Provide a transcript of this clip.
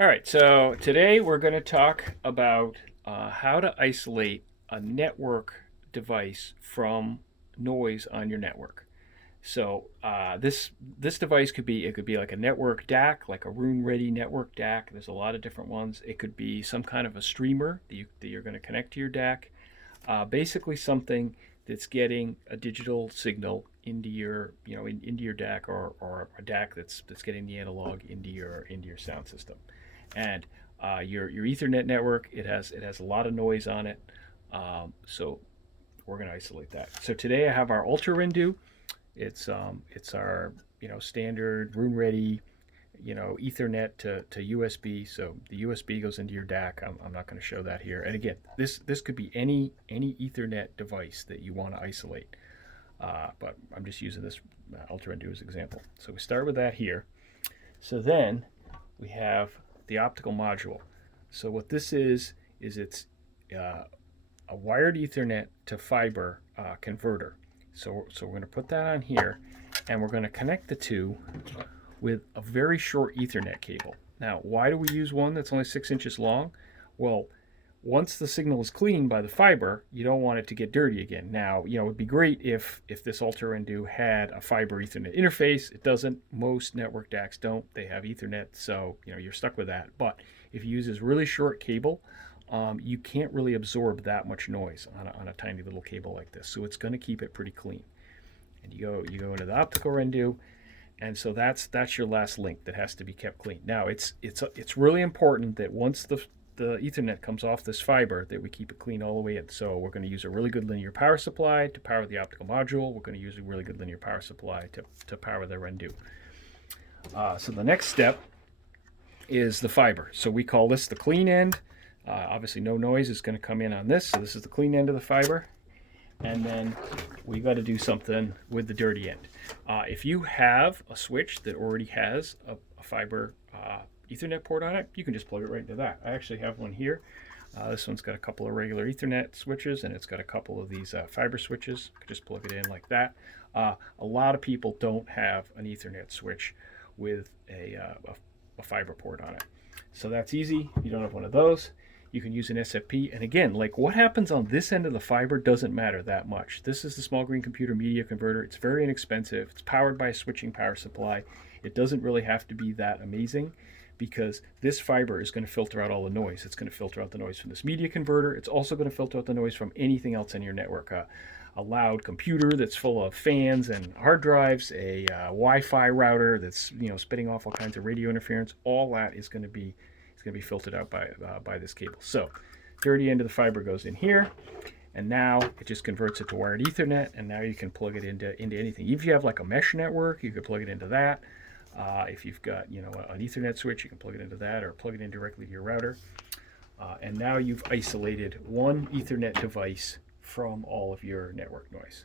All right, so today we're going to talk about how to isolate a network device from noise on your network. So this device could be like a network DAC, like a room-ready network DAC. There's a lot of different ones. It could be some kind of a streamer that you're going to connect to your DAC. Basically, something that's getting a digital signal into your into your DAC, or a DAC that's getting the analog into your sound system. And your Ethernet network, it has a lot of noise on it. So we're going to isolate that. So today I have our Ultra Rendu. It's our standard room ready Ethernet to USB. So the USB goes into your DAC. I'm not going to show that here. And again, this could be any Ethernet device that you want to isolate. But I'm just using this Ultra Rendu as an example. So we start with that here. So then we have the optical module. So what this is it's a wired Ethernet to fiber converter. So we're going to put that on here, and we're going to connect the two with a very short Ethernet cable. Now, why do we use one that's only 6 inches long? Well, once the signal is cleaned by the fiber, you don't want it to get dirty again. Now, it would be great if this Ultra Rendu had a fiber Ethernet interface. It doesn't. Most network DACs don't. They have Ethernet, so you're stuck with that. But if you use this really short cable, you can't really absorb that much noise on a tiny little cable like this. So it's going to keep it pretty clean. And you go into the optical Rendu, and so that's your last link that has to be kept clean. Now it's really important that once the Ethernet comes off this fiber, that we keep it clean all the way in. So we're going to use a really good linear power supply to power the optical module. We're going to use a really good linear power supply to power the Rendu. So the next step is the fiber. So we call this the clean end. Obviously no noise is going to come in on this. So this is the clean end of the fiber. And then we got to do something with the dirty end. If you have a switch that already has a fiber Ethernet port on it, you can just plug it right into that. I actually have one here. This one's got a couple of regular Ethernet switches, and it's got a couple of these fiber switches. You can just plug it in like that. A lot of people don't have an Ethernet switch with a fiber port on it. So that's easy. If you don't have one of those, you can use an SFP. And again, like what happens on this end of the fiber doesn't matter that much. This is the small green computer media converter. It's very inexpensive. It's powered by a switching power supply. It doesn't really have to be that amazing, because this fiber is going to filter out all the noise. It's going to filter out the noise from this media converter. It's also going to filter out the noise from anything else in your network. A loud computer that's full of fans and hard drives, a Wi-Fi router that's spitting off all kinds of radio interference. All that is going to be filtered out by this cable. So dirty end of the fiber goes in here, and now it just converts it to wired Ethernet, and now you can plug it into anything. If you have like a mesh network, you could plug it into that. If you've got an Ethernet switch, you can plug it into that, or plug it in directly to your router. And now you've isolated one Ethernet device from all of your network noise.